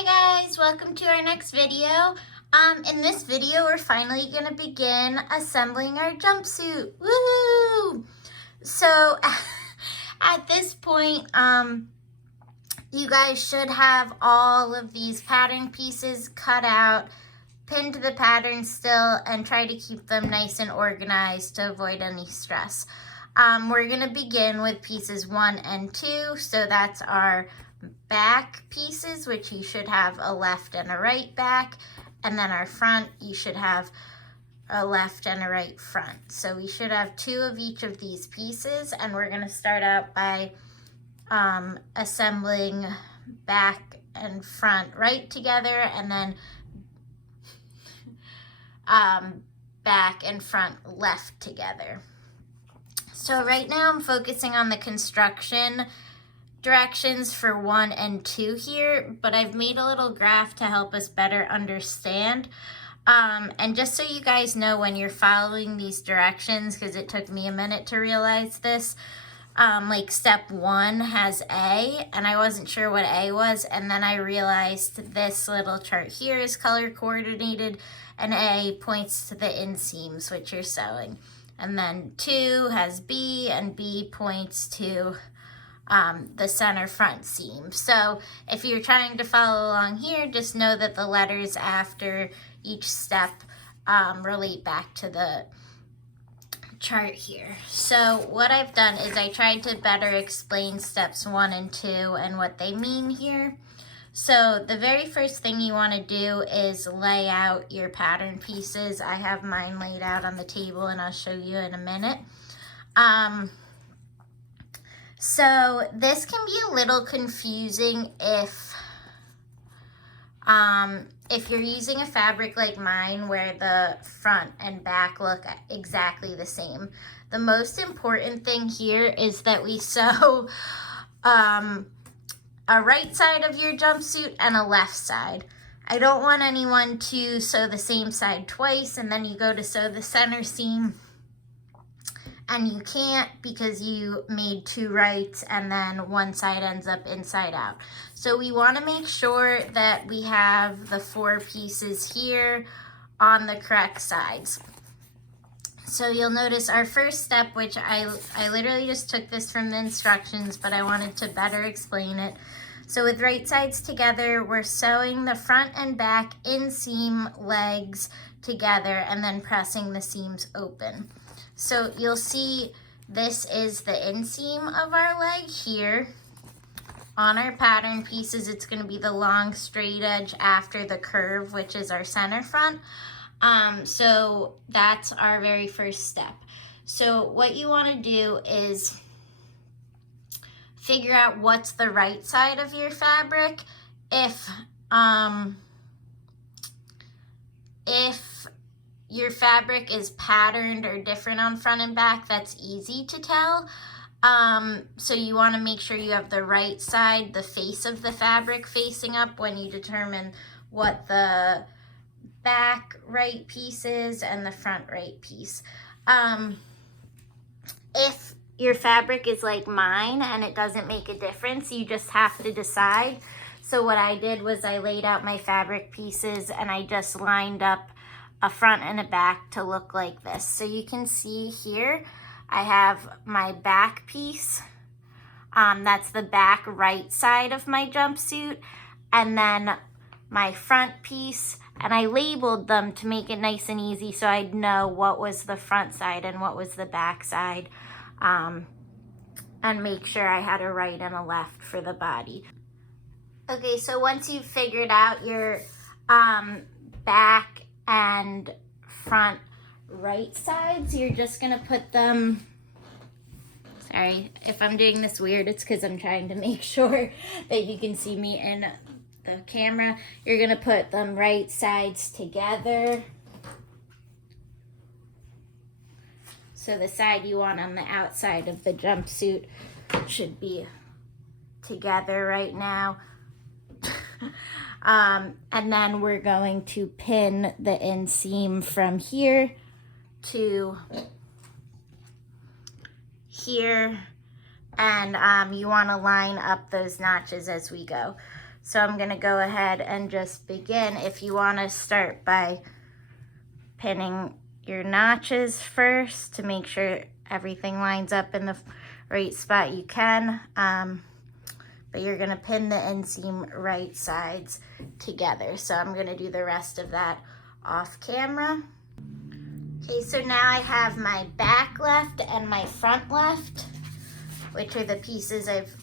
Hi guys, welcome to our next video. In this video, we're finally gonna begin assembling our jumpsuit. Woohoo! So at this point, you guys should have all of these pattern pieces cut out, pinned to the pattern still, and try to keep them nice and organized to avoid any stress. We're gonna begin with pieces 1 and 2, so that's our back pieces, which you should have a left and a right back, and then our front, you should have a left and a right front. So we should have 2 of each of these pieces, and we're going to start out by assembling back and front right together, and then back and front left together. So right now I'm focusing on the construction directions for 1 and 2 here, but I've made a little graph to help us better understand. And just so you guys know when you're following these directions, because it took me a minute to realize this, like step 1 has A, and I wasn't sure what A was, and then I realized this little chart here is color coordinated, and A points to the inseams, which you're sewing. And then 2 has B, and B points to the center front seam. So if you're trying to follow along here, just know that the letters after each step relate back to the chart here. So what I've done is I tried to better explain steps 1 and 2 and what they mean here. So the very first thing you want to do is lay out your pattern pieces. I have mine laid out on the table and I'll show you in a minute. So this can be a little confusing if you're using a fabric like mine where the front and back look exactly the same. The most important thing here is that we sew a right side of your jumpsuit and a left side. I don't want anyone to sew the same side twice and then you go to sew the center seam and you can't because you made 2 rights and then one side ends up inside out. So we want to make sure that we have the 4 pieces here on the correct sides. So you'll notice our first step, which I literally just took this from the instructions, but I wanted to better explain it. So with right sides together, we're sewing the front and back inseam legs together and then pressing the seams open. So you'll see this is the inseam of our leg here. On our pattern pieces, it's going to be the long straight edge after the curve, which is our center front. So that's our very first step. So what you want to do is figure out what's the right side of your fabric. If your fabric is patterned or different on front and back, that's easy to tell. So you want to make sure you have the right side, the face of the fabric facing up when you determine what the back right piece is and the front right piece. If your fabric is like mine and it doesn't make a difference, you just have to decide. So what I did was I laid out my fabric pieces and I just lined up a front and a back to look like this. So you can see here, I have my back piece. That's the back right side of my jumpsuit. And then my front piece, and I labeled them to make it nice and easy so I'd know what was the front side and what was the back side. And make sure I had a right and a left for the body. Okay, so once you've figured out your back and front right sides, you're just gonna put them, sorry if I'm doing this weird, it's because I'm trying to make sure that you can see me in the camera. You're gonna put them right sides together. So the side you want on the outside of the jumpsuit should be together right now. And then we're going to pin the inseam from here to here, and you want to line up those notches as we go. So I'm gonna go ahead and just begin. If you wanna start by pinning your notches first to make sure everything lines up in the right spot, you can. But you're gonna pin the inseam right sides together. So I'm gonna do the rest of that off camera. Okay, so now I have my back left and my front left, which are the pieces I've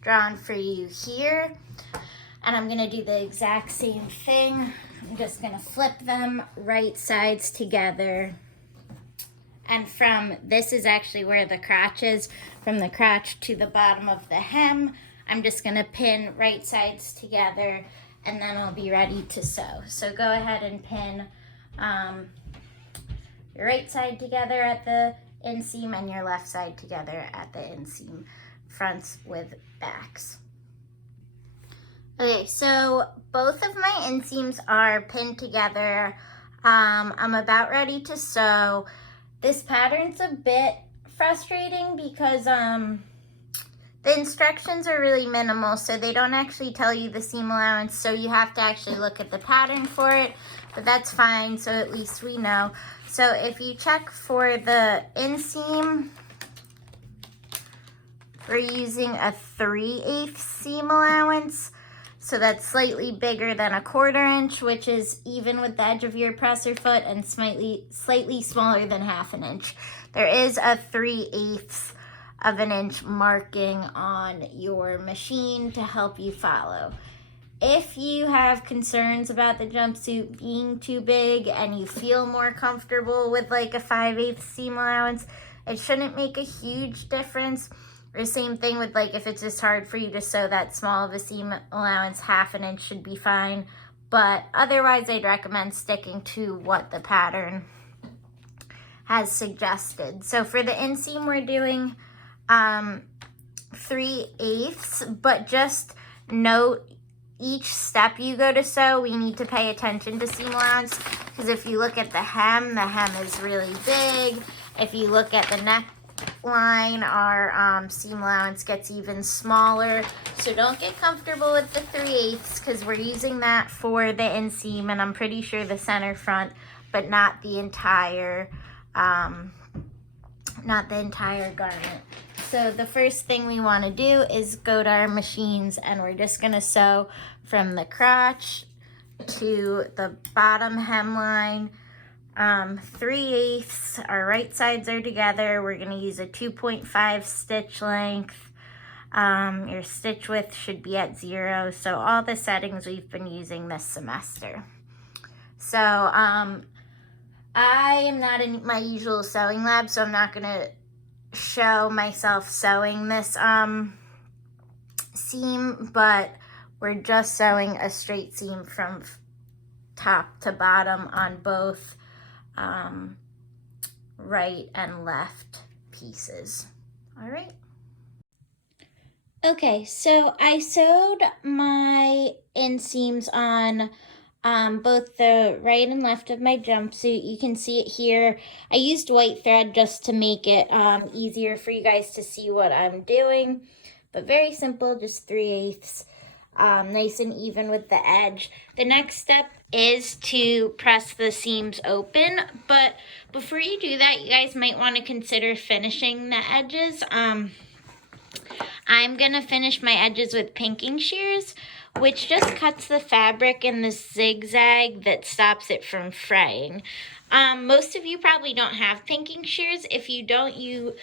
drawn for you here. And I'm gonna do the exact same thing. I'm just gonna flip them right sides together. And from, this is actually where the crotch is, from the crotch to the bottom of the hem, I'm just gonna pin right sides together and then I'll be ready to sew. So go ahead and pin your right side together at the inseam and your left side together at the inseam, fronts with backs. Okay, so both of my inseams are pinned together. I'm about ready to sew. This pattern's a bit frustrating because the instructions are really minimal, so they don't actually tell you the seam allowance, so you have to actually look at the pattern for it, but that's fine, so at least we know. So if you check for the inseam, we're using a 3/8 seam allowance. So that's slightly bigger than 1/4 inch, which is even with the edge of your presser foot, and slightly smaller than 1/2 inch. There is a 3/8 of an inch marking on your machine to help you follow. If you have concerns about the jumpsuit being too big and you feel more comfortable with like a 5/8 seam allowance, it shouldn't make a huge difference. Or same thing with like if it's just hard for you to sew that small of a seam allowance, 1/2 inch should be fine. But otherwise I'd recommend sticking to what the pattern has suggested. So for the inseam we're doing 3/8, but just note each step you go to sew, we need to pay attention to seam allowance, because if you look at the hem is really big. If you look at the neckline, our seam allowance gets even smaller. So don't get comfortable with the 3/8 because we're using that for the inseam, and I'm pretty sure the center front, but not the entire garment. So the first thing we want to do is go to our machines, and we're just going to sew from the crotch to the bottom hemline. 3/8, our right sides are together. We're going to use a 2.5 stitch length. Your stitch width should be at 0. So all the settings we've been using this semester. So I am not in my usual sewing lab, so I'm not going to show myself sewing this seam, but we're just sewing a straight seam from top to bottom on both right and left pieces. All right. Okay, so I sewed my inseams on both the right and left of my jumpsuit. You can see it here. I used white thread just to make it easier for you guys to see what I'm doing, but very simple, just 3/8, nice and even with the edge. The next step is to press the seams open, but before you do that, you guys might want to consider finishing the edges. I'm gonna finish my edges with pinking shears, which just cuts the fabric in the zigzag that stops it from fraying. Most of you probably don't have pinking shears. If you don't, you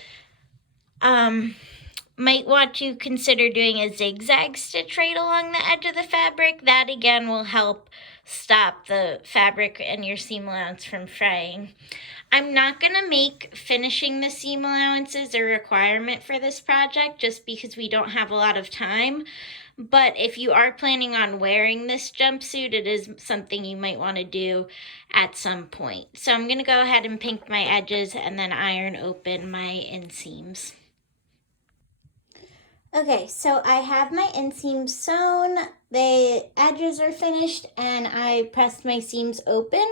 might want to consider doing a zigzag stitch right along the edge of the fabric. That again will help stop the fabric and your seam allowance from fraying. I'm not going to make finishing the seam allowances a requirement for this project just because we don't have a lot of time. But if you are planning on wearing this jumpsuit, it is something you might want to do at some point. So I'm going to go ahead and pink my edges and then iron open my inseams. Okay, so I have my inseams sewn, the edges are finished, and I pressed my seams open.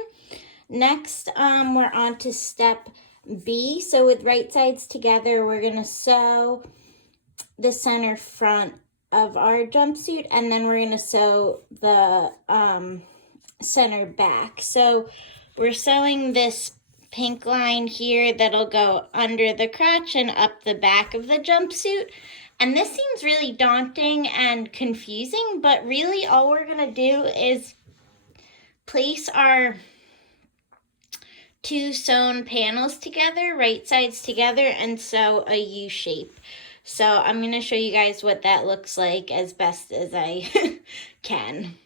Next, we're on to step B. So with right sides together, we're gonna sew the center front of our jumpsuit, and then we're gonna sew the center back. So we're sewing this pink line here that'll go under the crotch and up the back of the jumpsuit. And this seems really daunting and confusing, but really all we're gonna do is place our two sewn panels together, right sides together, and sew a U shape. So I'm gonna show you guys what that looks like as best as I can.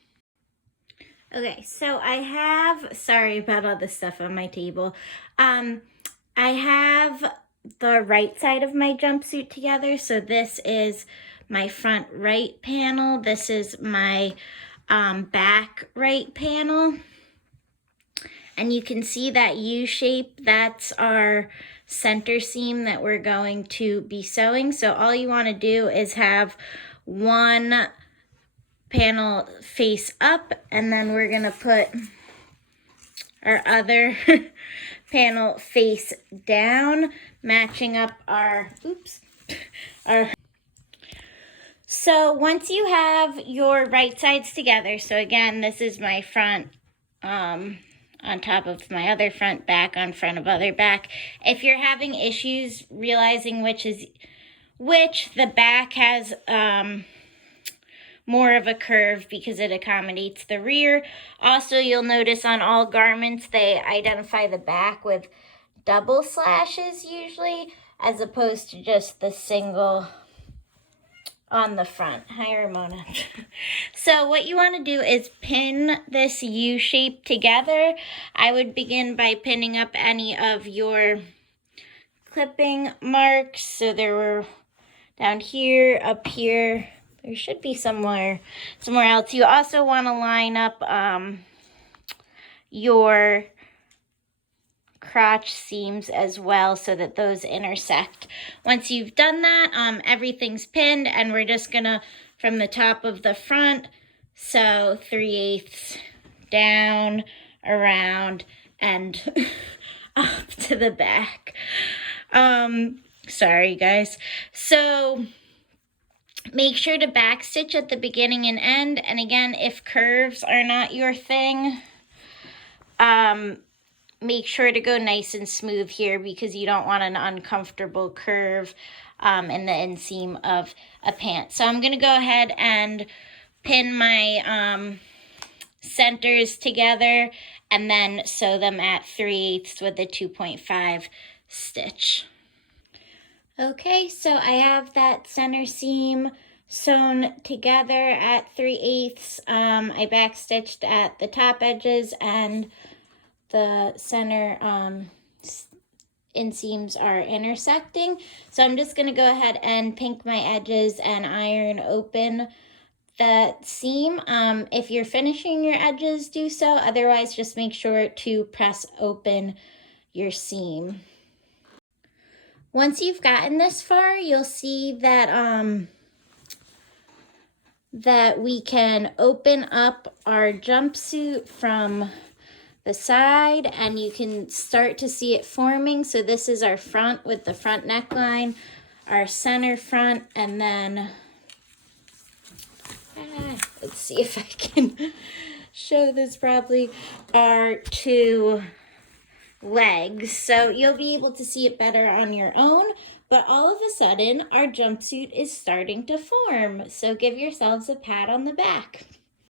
Okay, so I have, sorry about all the stuff on my table. I have the right side of my jumpsuit together. So this is my front right panel. This is my back right panel. And you can see that U shape, that's our center seam that we're going to be sewing. So all you want to do is have one panel face up, and then we're going to put our other panel face down, matching up our, So once you have your right sides together, so again, this is my front on top of my other front, back on front of other back. If you're having issues realizing which is which, the back has more of a curve because it accommodates the rear. Also, you'll notice on all garments, they identify the back with double slashes usually, as opposed to just the single on the front. Hi, Ramona. So what you want to do is pin this U shape together. I would begin by pinning up any of your clipping marks. So there were down here, up here. There should be somewhere else. You also want to line up your crotch seams as well so that those intersect. Once you've done that, everything's pinned, and we're just gonna, from the top of the front, sew 3/8 down, around, and up to the back. Sorry guys. So make sure to back stitch at the beginning and end. And again, if curves are not your thing, make sure to go nice and smooth here, because you don't want an uncomfortable curve in the inseam of a pant. So I'm going to go ahead and pin my centers together and then sew them at 3/8 with a 2.5 stitch. Okay, so I have that center seam sewn together at 3/8. I back stitched at the top edges, and the center inseams are intersecting. So I'm just going to go ahead and pink my edges and iron open the seam. If you're finishing your edges, do so. Otherwise, just make sure to press open your seam. Once you've gotten this far, you'll see that that we can open up our jumpsuit from the side, and you can start to see it forming. So this is our front with the front neckline, our center front, and then let's see if I can show this properly, our two legs. So you'll be able to see it better on your own, but all of a sudden our jumpsuit is starting to form. So give yourselves a pat on the back.